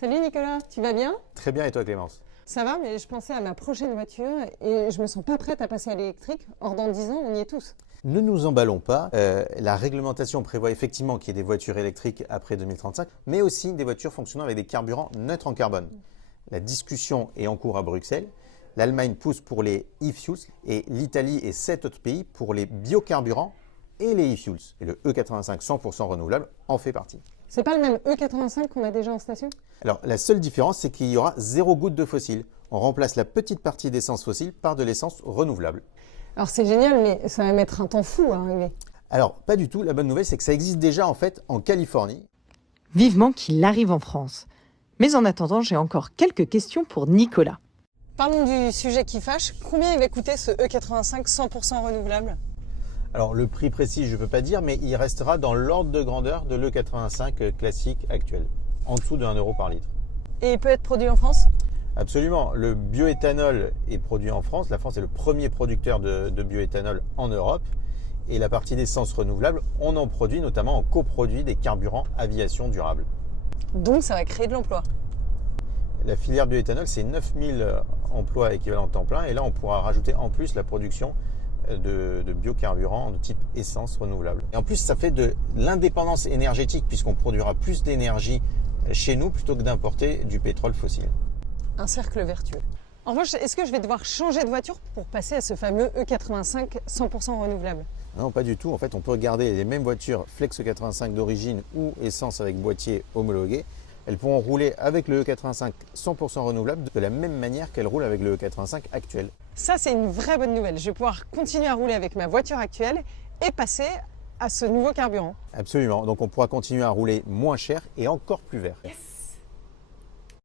Salut Nicolas, tu vas bien? Très bien, et toi Clémence? Ça va, mais je pensais à ma prochaine voiture et je me sens pas prête à passer à l'électrique. Or dans 10 ans, on y est tous. Ne nous emballons pas, la réglementation prévoit effectivement qu'il y ait des voitures électriques après 2035, mais aussi des voitures fonctionnant avec des carburants neutres en carbone. La discussion est en cours à Bruxelles. L'Allemagne pousse pour les e-fuels et l'Italie et 7 autres pays pour les biocarburants et les e-fuels. Et le E85 100% renouvelable en fait partie. C'est pas le même E85 qu'on a déjà en station? Alors la seule différence, c'est qu'il y aura 0 goutte de fossile. On remplace la petite partie d'essence fossile par de l'essence renouvelable. Alors c'est génial, mais ça va mettre un temps fou à arriver. Alors pas du tout, la bonne nouvelle c'est que ça existe déjà en fait en Californie. Vivement qu'il arrive en France. Mais en attendant, j'ai encore quelques questions pour Nicolas. Parlons du sujet qui fâche. Combien il va coûter ce E85 100% renouvelable? Alors le prix précis je ne peux pas dire, mais il restera dans l'ordre de grandeur de l'E85 classique actuel, en dessous de 1 euro par litre. Et il peut être produit en France? Absolument, le bioéthanol est produit en France. La France est le premier producteur de bioéthanol en Europe. Et la partie d'essence renouvelable, on en produit notamment en coproduit des carburants aviation durable. Donc ça va créer de l'emploi. La filière bioéthanol, c'est 9000 emplois équivalents temps plein. Et là, on pourra rajouter en plus la production de biocarburants de type essence renouvelable. Et en plus, ça fait de l'indépendance énergétique puisqu'on produira plus d'énergie chez nous plutôt que d'importer du pétrole fossile. Un cercle vertueux. En revanche, est-ce que je vais devoir changer de voiture pour passer à ce fameux E85 100% renouvelable? Non, pas du tout. En fait, on peut garder les mêmes voitures Flex E85 d'origine ou essence avec boîtier homologué. Elles pourront rouler avec le E85 100% renouvelable de la même manière qu'elles roulent avec le E85 actuel. Ça, c'est une vraie bonne nouvelle. Je vais pouvoir continuer à rouler avec ma voiture actuelle et passer à ce nouveau carburant. Absolument. Donc, on pourra continuer à rouler moins cher et encore plus vert. Yes.